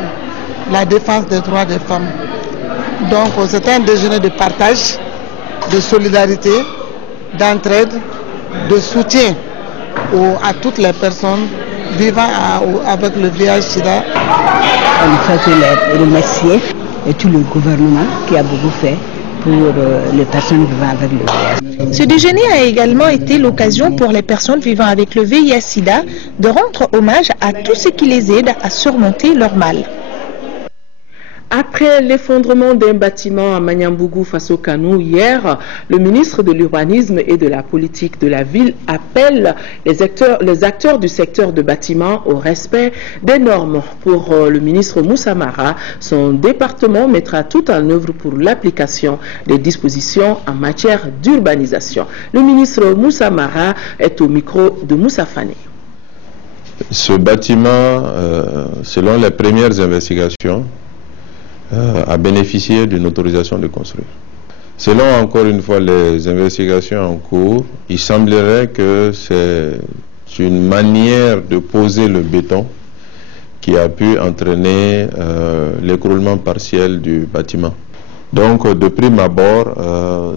la défense des droits des femmes. Donc c'est un déjeuner de partage, de solidarité, d'entraide, de soutien à toutes les personnes vivant avec le VIH-Sida. On souhaite les remercier et tout le gouvernement qui a beaucoup fait pour les personnes vivant avec le VIH. Ce déjeuner a également été l'occasion pour les personnes vivant avec le VIH-Sida de rendre hommage à tous ceux qui les aident à surmonter leur mal. Après l'effondrement d'un bâtiment à Magnambougou face au Kanou hier, le ministre de l'Urbanisme et de la Politique de la Ville appelle les acteurs du secteur de bâtiment au respect des normes. Pour le ministre Moussa Mara, son département mettra tout en œuvre pour l'application des dispositions en matière d'urbanisation. Le ministre Moussa Mara est au micro de Moussa Fane. Ce bâtiment, selon les premières investigations, a bénéficié d'une autorisation de construire. Selon encore une fois les investigations en cours, il semblerait que c'est une manière de poser le béton qui a pu entraîner l'écroulement partiel du bâtiment. Donc de prime abord,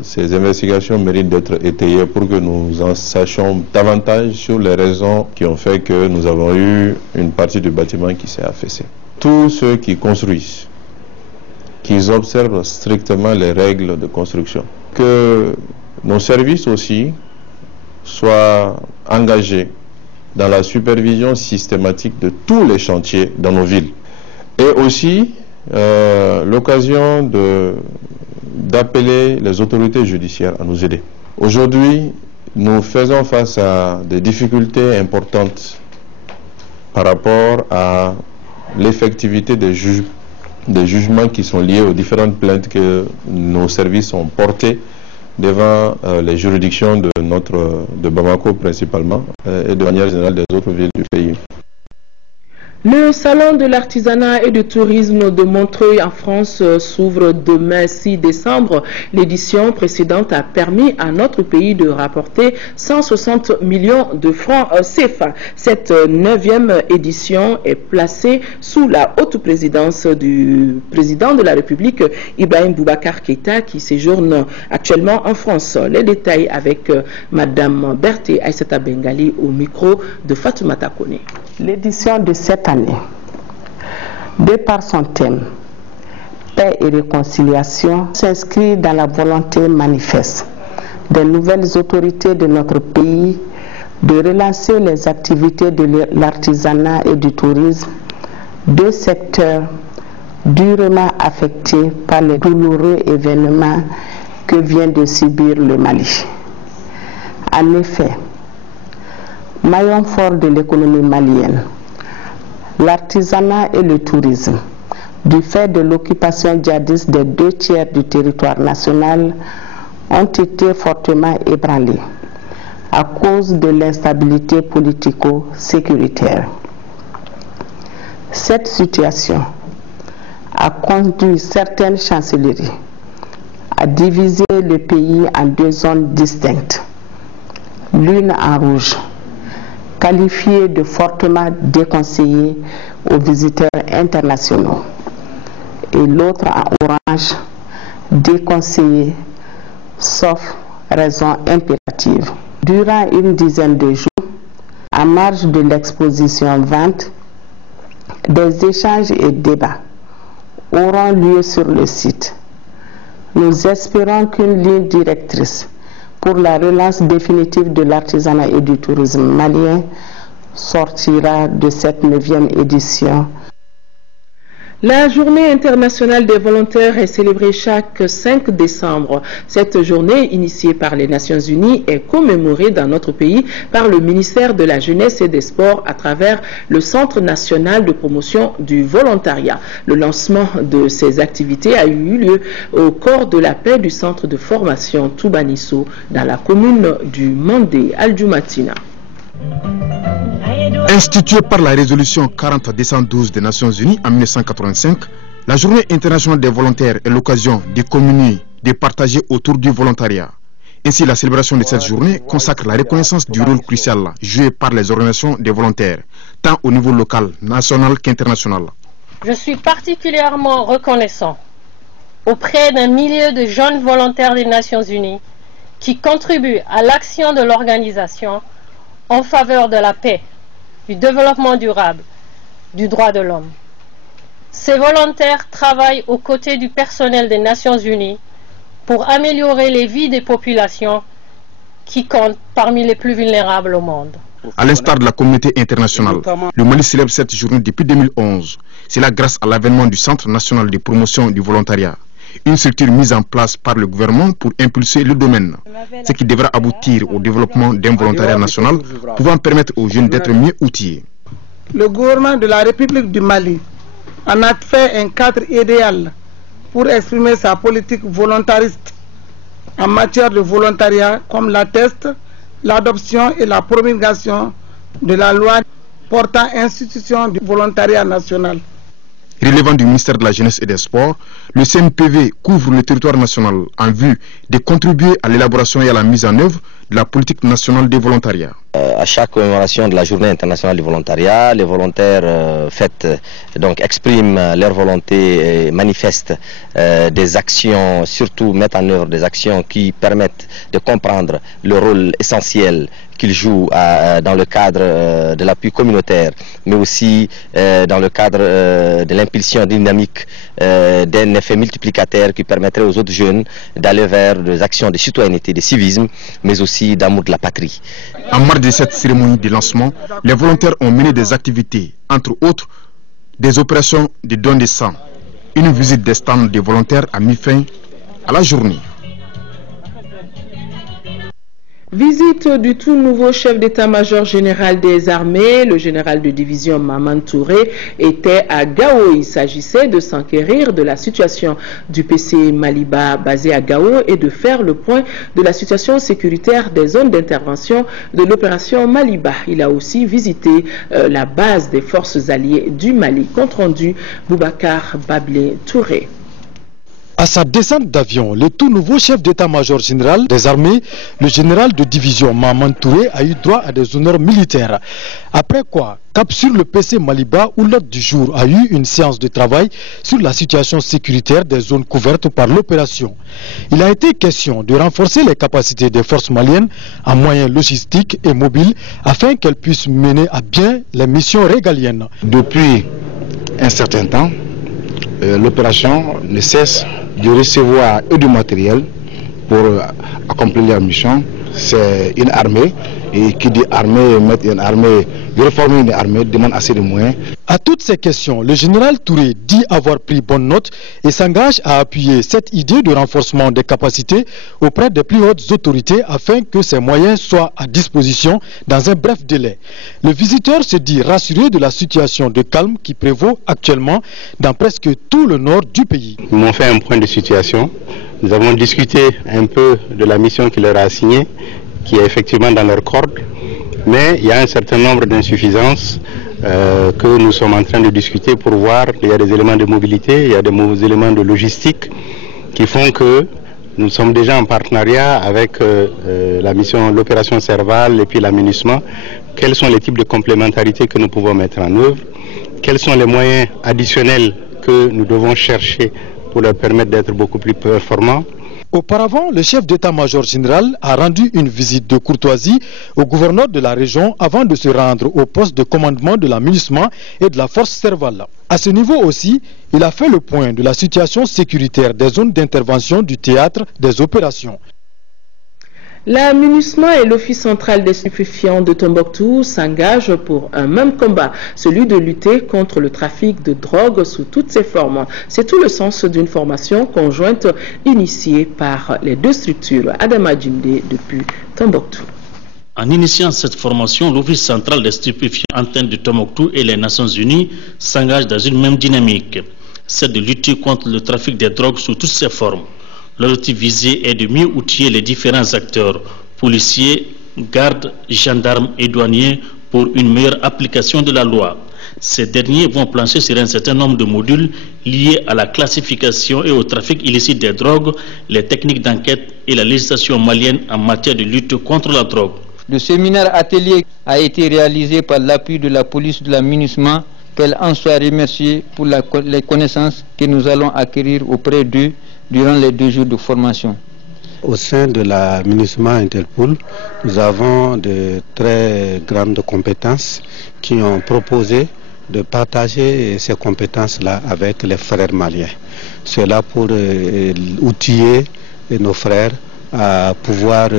ces investigations méritent d'être étayées pour que nous en sachions davantage sur les raisons qui ont fait que nous avons eu une partie du bâtiment qui s'est affaissée. Tous ceux qui construisent, qu'ils observent strictement les règles de construction. Que nos services aussi soient engagés dans la supervision systématique de tous les chantiers dans nos villes. Et aussi l'occasion d'appeler les autorités judiciaires à nous aider. Aujourd'hui, nous faisons face à des difficultés importantes par rapport à l'effectivité des jugements qui sont liés aux différentes plaintes que nos services ont portées devant les juridictions de Bamako principalement et de manière générale des autres villes du pays. Le salon de l'artisanat et du tourisme de Montreuil en France s'ouvre demain 6 décembre. L'édition précédente a permis à notre pays de rapporter 160 millions de francs CFA. Cette 9e édition est placée sous la haute présidence du président de la République, Ibrahim Boubacar Keïta, qui séjourne actuellement en France. Les détails avec Madame Berthé Aïssata Bengali au micro de Fatoumata Kone. L'édition de cette année, de par son thème, paix et réconciliation, s'inscrit dans la volonté manifeste des nouvelles autorités de notre pays de relancer les activités de l'artisanat et du tourisme, deux secteurs durement affectés par les douloureux événements que vient de subir le Mali. En effet, maillon fort de l'économie malienne, l'artisanat et le tourisme, du fait de l'occupation djihadiste des 2/3 du territoire national, ont été fortement ébranlés à cause de l'instabilité politico-sécuritaire. Cette situation a conduit certaines chancelleries à diviser le pays en deux zones distinctes, l'une en rouge, qualifiée de fortement déconseillée aux visiteurs internationaux, et l'autre en orange, déconseillée sauf raison impérative. Durant une dizaine de jours, en marge de l'exposition vente, des échanges et débats auront lieu sur le site. Nous espérons qu'une ligne directrice pour la relance définitive de l'artisanat et du tourisme malien sortira de cette 9e édition. La journée internationale des volontaires est célébrée chaque 5 décembre. Cette journée, initiée par les Nations Unies, est commémorée dans notre pays par le ministère de la Jeunesse et des Sports à travers le Centre national de promotion du volontariat. Le lancement de ces activités a eu lieu au corps de la paix du centre de formation Toubanisso dans la commune du Mandé, Aldjoumatina. Instituée par la résolution 40-212 des Nations Unies en 1985, la Journée internationale des volontaires est l'occasion de communier, de partager autour du volontariat. Ainsi, la célébration de cette journée consacre la reconnaissance du rôle crucial joué par les organisations des volontaires, tant au niveau local, national qu'international. Je suis particulièrement reconnaissant auprès d'un millier de jeunes volontaires des Nations Unies qui contribuent à l'action de l'organisation en faveur de la paix, du développement durable, du droit de l'homme. Ces volontaires travaillent aux côtés du personnel des Nations Unies pour améliorer les vies des populations qui comptent parmi les plus vulnérables au monde. À l'instar de la communauté internationale, le Mali célèbre cette journée depuis 2011. C'est là grâce à l'avènement du Centre national de promotion du volontariat, une structure mise en place par le gouvernement pour impulser le domaine, ce qui devra aboutir au développement d'un volontariat national pouvant permettre aux jeunes d'être mieux outillés. Le gouvernement de la République du Mali en a fait un cadre idéal pour exprimer sa politique volontariste en matière de volontariat, comme l'atteste l'adoption et la promulgation de la loi portant institution du volontariat national. Relevant du ministère de la Jeunesse et des Sports, le CNPV couvre le territoire national en vue de contribuer à l'élaboration et à la mise en œuvre de la politique nationale des volontariats. À chaque commémoration de la Journée internationale du volontariat, les volontaires expriment leur volonté et manifestent des actions, surtout mettent en œuvre des actions qui permettent de comprendre le rôle essentiel qu'ils jouent dans le cadre de l'appui communautaire, mais aussi dans le cadre de l'impulsion dynamique d'un effet multiplicateur qui permettrait aux autres jeunes d'aller vers des actions de citoyenneté, de civisme, mais aussi d'amour de la patrie. En marge de cette cérémonie de lancement, les volontaires ont mené des activités, entre autres des opérations de don de sang. Une visite des stands des volontaires a mis fin à la journée. Visite du tout nouveau chef d'état-major général des armées, le général de division Maman Touré, était à Gao. Il s'agissait de s'enquérir de la situation du PC Maliba basé à Gao et de faire le point de la situation sécuritaire des zones d'intervention de l'opération Maliba. Il a aussi visité la base des forces alliées du Mali. Compte rendu, Boubacar Bablé Touré. À sa descente d'avion, le tout nouveau chef d'état-major général des armées, le général de division Maman Touré, a eu droit à des honneurs militaires. Après quoi, cap sur le PC Maliba où l'hôte du jour a eu une séance de travail sur la situation sécuritaire des zones couvertes par l'opération. Il a été question de renforcer les capacités des forces maliennes en moyens logistiques et mobiles afin qu'elles puissent mener à bien les missions régaliennes. Depuis un certain temps, l'opération ne cesse de recevoir du matériel pour accomplir leur mission. C'est une armée, et qui dit armée, mettre une armée, réformer une armée demande assez de moyens. À toutes ces questions, le général Touré dit avoir pris bonne note et s'engage à appuyer cette idée de renforcement des capacités auprès des plus hautes autorités afin que ces moyens soient à disposition dans un bref délai. Le visiteur se dit rassuré de la situation de calme qui prévaut actuellement dans presque tout le nord du pays. Ils m'ont fait un point de situation. Nous avons discuté un peu de la mission qui leur a assignée, qui est effectivement dans leur corde, mais il y a un certain nombre d'insuffisances que nous sommes en train de discuter pour voir. Il y a des éléments de mobilité, il y a des éléments de logistique qui font que nous sommes déjà en partenariat avec la mission, l'opération Serval et puis l'aménagement. Quels sont les types de complémentarité que nous pouvons mettre en œuvre? Quels sont les moyens additionnels que nous devons chercher pour leur permettre d'être beaucoup plus performants? Auparavant, le chef d'état-major général a rendu une visite de courtoisie au gouverneur de la région avant de se rendre au poste de commandement de l'aménagement et de la force Serval. À ce niveau aussi, il a fait le point de la situation sécuritaire des zones d'intervention du théâtre des opérations. L'aménagement et l'Office central des stupéfiants de Tombouctou s'engagent pour un même combat, celui de lutter contre le trafic de drogue sous toutes ses formes. C'est tout le sens d'une formation conjointe initiée par les deux structures. Adama Djimde depuis Tombouctou. En initiant cette formation, l'Office central des stupéfiants antenne de Tombouctou et les Nations Unies s'engagent dans une même dynamique, celle de lutter contre le trafic des drogues sous toutes ses formes. L'objectif visé est de mieux outiller les différents acteurs, policiers, gardes, gendarmes et douaniers pour une meilleure application de la loi. Ces derniers vont plancher sur un certain nombre de modules liés à la classification et au trafic illicite des drogues, les techniques d'enquête et la législation malienne en matière de lutte contre la drogue. Le séminaire atelier a été réalisé par l'appui de la police de l'aménagement, qu'elle en soit remerciée pour les connaissances que nous allons acquérir auprès d'eux durant les 2 jours de formation. Au sein de l'aménagement Interpol, nous avons de très grandes compétences qui ont proposé de partager ces compétences-là avec les frères maliens. C'est là pour outiller nos frères à pouvoir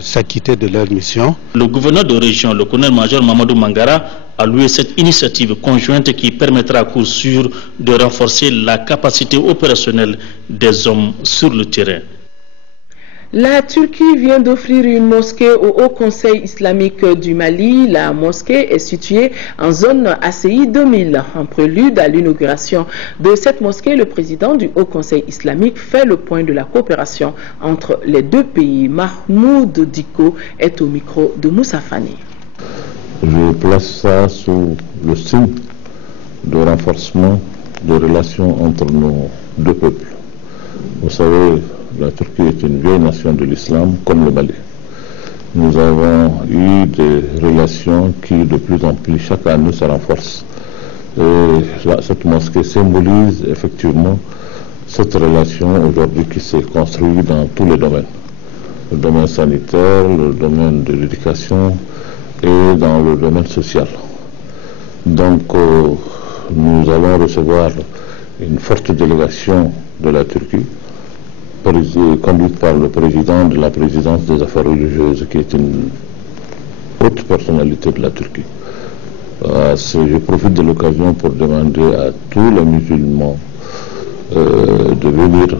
s'acquitter de leur mission. Le gouverneur de région, le colonel-major Mamadou Mangara, a loué cette initiative conjointe qui permettra à coup sûr de renforcer la capacité opérationnelle des hommes sur le terrain. La Turquie vient d'offrir une mosquée au Haut Conseil islamique du Mali. La mosquée est située en zone ACI 2000. En prélude à l'inauguration de cette mosquée, le président du Haut Conseil islamique fait le point de la coopération entre les deux pays. Mahmoud Diko est au micro de Moussa Fani. Je place ça sous le signe de renforcement des relations entre nos deux peuples. Vous savez, la Turquie est une vieille nation de l'islam comme le Mali. Nous avons eu des relations qui de plus en plus chaque année se renforcent. Et cette mosquée symbolise effectivement cette relation aujourd'hui qui s'est construite dans tous les domaines. Le domaine sanitaire, le domaine de l'éducation et dans le domaine social. Donc nous allons recevoir une forte délégation de la Turquie, conduite par le président de la présidence des affaires religieuses, qui est une haute personnalité de la Turquie. Je profite de l'occasion pour demander à tous les musulmans de venir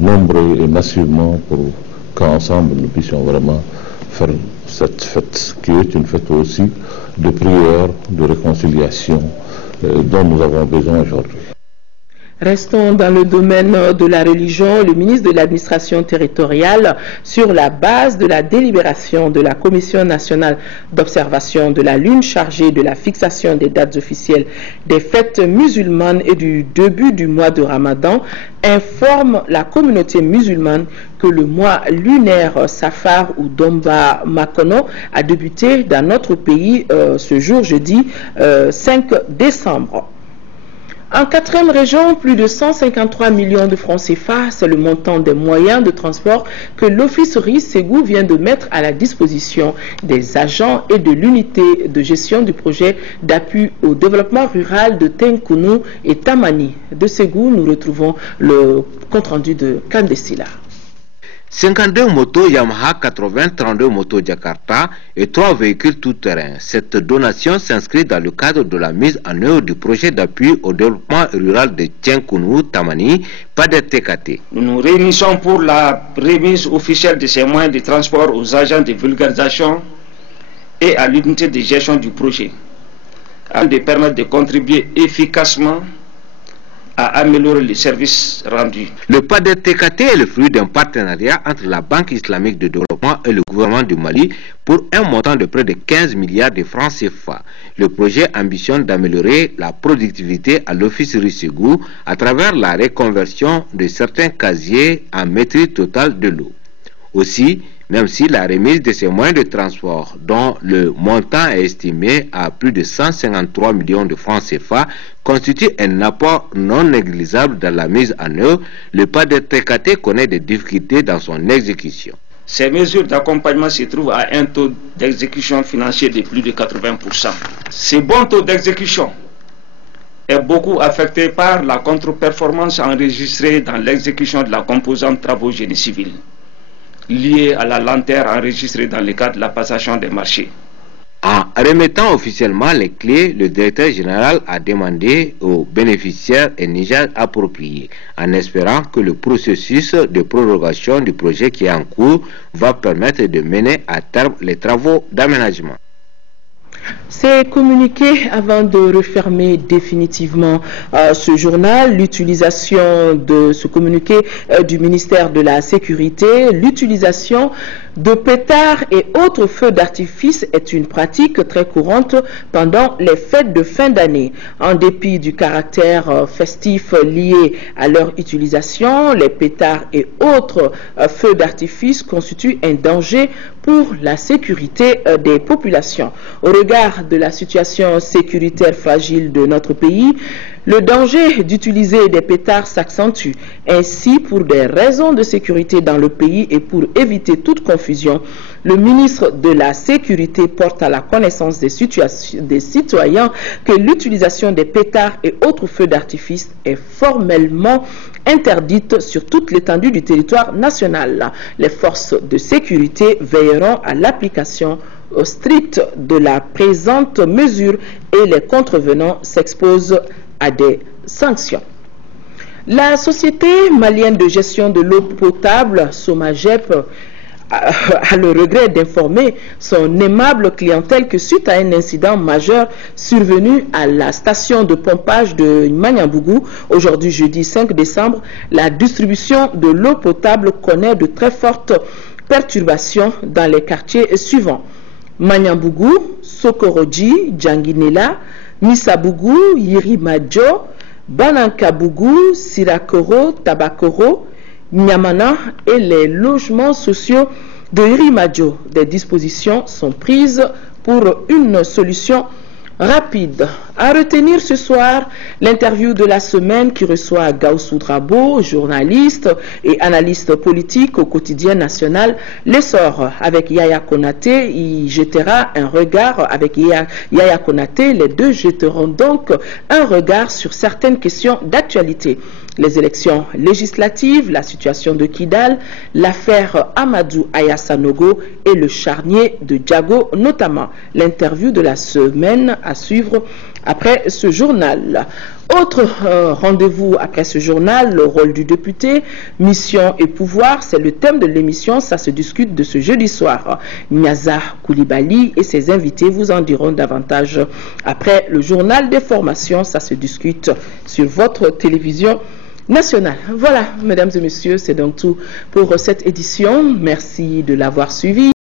nombreux et massivement pour qu'ensemble nous puissions vraiment faire cette fête qui est une fête aussi de prière, de réconciliation dont nous avons besoin aujourd'hui. Restons dans le domaine de la religion. Le ministre de l'administration territoriale, sur la base de la délibération de la Commission nationale d'observation de la Lune chargée de la fixation des dates officielles des fêtes musulmanes et du début du mois de Ramadan, informe la communauté musulmane que le mois lunaire Safar ou Domba Makono a débuté dans notre pays ce jour jeudi 5 décembre. En quatrième région, plus de 153 millions de francs CFA, c'est le montant des moyens de transport que l'Office RIS-Ségou vient de mettre à la disposition des agents et de l'unité de gestion du projet d'appui au développement rural de Tenkounou et Tamani. De Ségou, nous retrouvons le compte-rendu de Kandesila. 52 motos Yamaha 80, 32 motos Jakarta et 3 véhicules tout-terrain. Cette donation s'inscrit dans le cadre de la mise en œuvre du projet d'appui au développement rural de Tenkounou, Tamani, PADETKT. Nous nous réunissons pour la remise officielle de ces moyens de transport aux agents de vulgarisation et à l'unité de gestion du projet, afin de permettre de contribuer efficacement à améliorer les services rendus. Le PADETKT est le fruit d'un partenariat entre la Banque islamique de développement et le gouvernement du Mali pour un montant de près de 15 milliards de francs CFA. Le projet ambitionne d'améliorer la productivité à l'Office RIS-Ségou à travers la reconversion de certains casiers en maîtrise totale de l'eau. Aussi, même si la remise de ces moyens de transport, dont le montant est estimé à plus de 153 millions de francs CFA, constitue un apport non négligeable dans la mise en œuvre, le PADETKT connaît des difficultés dans son exécution. Ces mesures d'accompagnement se trouvent à un taux d'exécution financier de plus de 80%. Ce bon taux d'exécution est beaucoup affecté par la contre-performance enregistrée dans l'exécution de la composante travaux génie civil, liée à la lenteur enregistrée dans le cadre de la passation des marchés. En remettant officiellement les clés, le directeur général a demandé aux bénéficiaires un usage approprié, en espérant que le processus de prorogation du projet qui est en cours va permettre de mener à terme les travaux d'aménagement. C'est communiqué avant de refermer définitivement ce journal. L'utilisation de ce communiqué du ministère de la Sécurité, l'utilisation de pétards et autres feux d'artifice est une pratique très courante pendant les fêtes de fin d'année. En dépit du caractère festif lié à leur utilisation, les pétards et autres feux d'artifice constituent un danger pour la sécurité des populations. Au regard de la situation sécuritaire fragile de notre pays, le danger d'utiliser des pétards s'accentue. Ainsi, pour des raisons de sécurité dans le pays et pour éviter toute confusion, le ministre de la Sécurité porte à la connaissance des citoyens que l'utilisation des pétards et autres feux d'artifice est formellement interdite sur toute l'étendue du territoire national. Les forces de sécurité veilleront à l'application stricte de la présente mesure et les contrevenants s'exposent à des sanctions. La Société malienne de gestion de l'eau potable, SOMAGEP, a le regret d'informer son aimable clientèle que suite à un incident majeur survenu à la station de pompage de Manyambougou, aujourd'hui jeudi 5 décembre, la distribution de l'eau potable connaît de très fortes perturbations dans les quartiers suivants: Manyambougou, Sokoroji, Djanginela, Misabougou, Yirimadjo, Banankabougou, Sirakoro, Tabakoro, Nyamana et les logements sociaux de Yirimadjo. Des dispositions sont prises pour une solution rapide. À retenir ce soir, l'interview de la semaine qui reçoit Gaussou Drabo, journaliste et analyste politique au quotidien national. L'essor avec Yaya Konaté, il jettera un regard avec Yaya Konaté. Les deux jetteront donc un regard sur certaines questions d'actualité. les élections législatives, la situation de Kidal, l'affaire Amadou Ayassanogo et le charnier de Diago notamment. L'interview de la semaine à suivre après ce journal. Autre rendez-vous après ce journal, le rôle du député, mission et pouvoir, c'est le thème de l'émission, ça se discute de ce jeudi soir. Niaza Koulibaly et ses invités vous en diront davantage après le journal des formations, ça se discute sur votre télévision nationale. Voilà, mesdames et messieurs, c'est donc tout pour cette édition. Merci de l'avoir suivi.